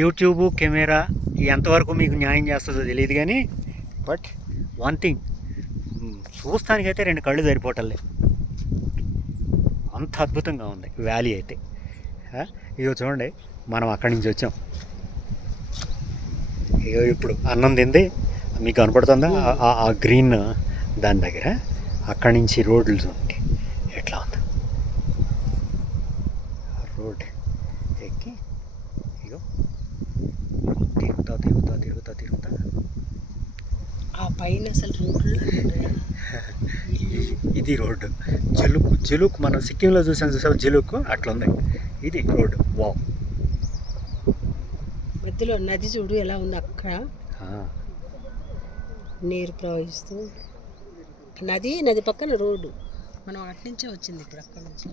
YouTube camera ఎంతవరకు మీకు న్యాయం చేస్తుందో తెలియదు కానీ బట్ వన్ థింగ్, చూస్తానికైతే 2 కళ్ళు సరిపోవటంలే, అంత అద్భుతంగా ఉంది వ్యాలీ అయితే. ఇగో చూడండి, మనం అక్కడి నుంచి వచ్చాం. ఇగో ఇప్పుడు అన్నం తింది మీకు కనపడుతుందా ఆ గ్రీన్ దాని దగ్గర, అక్కడి నుంచి రోడ్లు చూడండి ఎట్లా ఉంది. రోడ్ ఎక్కి ఇగో తిరుగుతా ఆ పైన అసలు రోడ్లు ఇది రోడ్డు జులుక్ మనం సిక్కింలో చూసాం జులుక్ అట్లుంది. ఇది రోడ్డు. వావ్, మధ్యలో నది చూడు ఎలా ఉంది, అక్కడ నీరు ప్రవహిస్తూ నది పక్కన రోడ్డు. మనం అటు నుంచే వచ్చింది ఇప్పుడు అక్కడ నుంచి.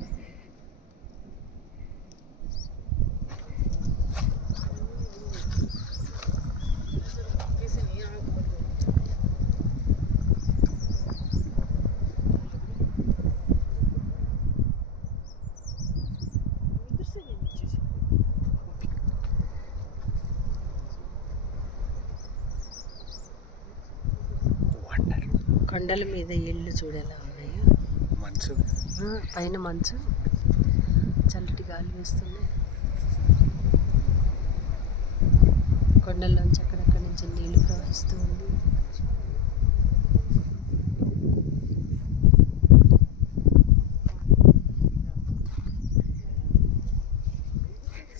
కొండల మీద ఇళ్ళు చూడేలా ఉన్నాయి. మంచు, పైన మంచు, చల్లటి గాలి వేస్తుంది. కొండల్లోంచి అక్కడక్కడి నుంచి నీళ్లు ప్రవహిస్తూ ఉంది.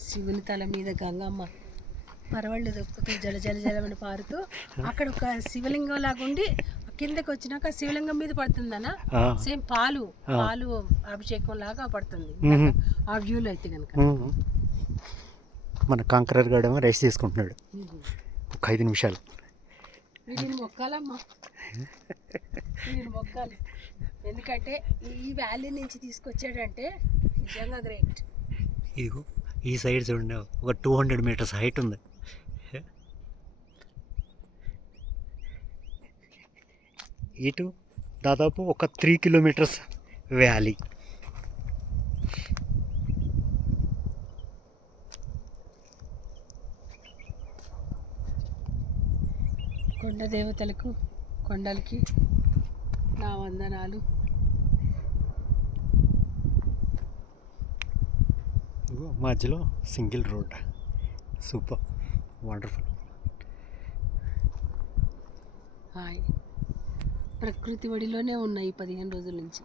శివుని తల మీద గంగమ్మ పరవళ్ళు దొక్కుతూ జలమని పారుతూ అక్కడ ఒక శివలింగం లాగా ఉండి కిందకి వచ్చినాక శివలింగం మీద పడుతుందనా, సేమ్ పాలు అభిషేకం లాగా పడుతుంది ఆ వ్యూలో అయితే కనుక. మన కాంకరర్ గాడేమో రైస్ తీసుకుంటున్నాడు ఒక 5 నిమిషాలు. నేను మొక్కాలమ్మా, నేను మొక్కాలి, ఎందుకంటే ఈ వ్యాలీ నుంచి తీసుకొచ్చాడంటే నిజంగా గ్రేట్. ఇదిగో ఈ సైడ్ చూడండి, ఒక 200 మీటర్స్ హైట్ ఉంది. ఇటు దాదాపు ఒక 3 కిలోమీటర్స్ వ్యాలీ. కొండ దేవతలకు, కొండలకి నా వందనాలు. మధ్యలో single road, super wonderful. Hi, ప్రకృతి ఒడిలోనే ఉన్నాయి 15 రోజుల నుంచి.